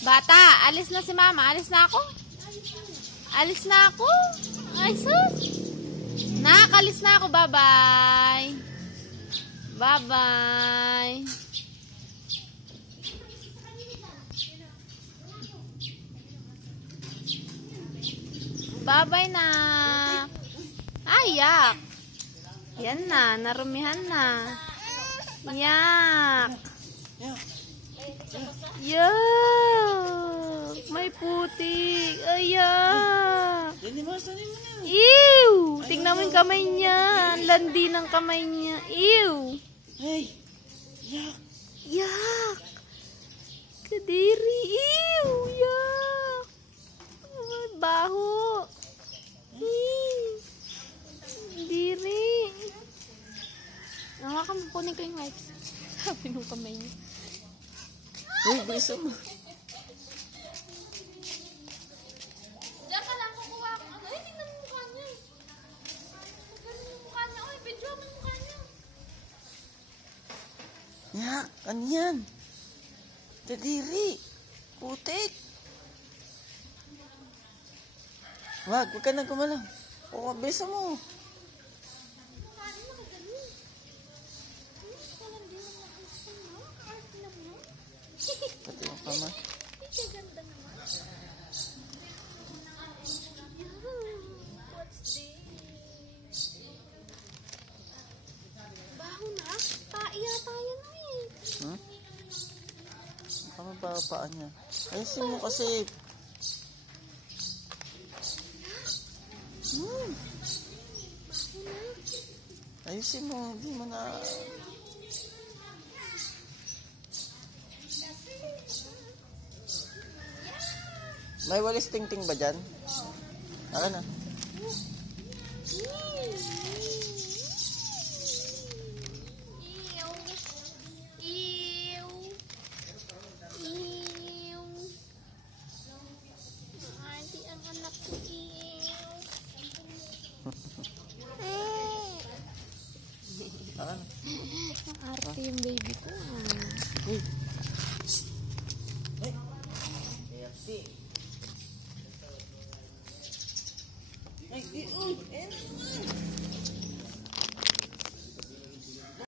Bata, alis na si mama. Alis na ako. Alis na ako. Ay, sus. Alis na ako. Bye-bye. Bye-bye. Bye-bye na. Ayak. Yan na. Narumihan na. Yak. Yak. May putik. Ayak. Ew. Tingnan mo yung kamay niya. Ang landi ng kamay niya. Ew. Hey. Yak. Yak. Kadiri. Ew. Yak. Baho. Diri. Hawakan mo, kunin ko yung wipes. Sabi nung kamay niya. Uy, bisa mo. Diyan ka lang kukuha ko. Ano? Ay, tingnan mo mukha niya. Tingnan mo mukha niya. Ay, video mo mukha niya. Yak, ano yan? Kadiri. Putik. Wag ka na gumalaw. O, bisa mo. Pati yung kama. Ganda naman. What's this? Baho na? Paiya tayo na eh. Hmm? Kama ba paan niya? Ayusin mo kasi. Ayusin mo, hindi mo na... May walis ting-ting ba dyan? Ano na? Adi ang anak ko. Ano? Ang arte yung baby ko. Uy.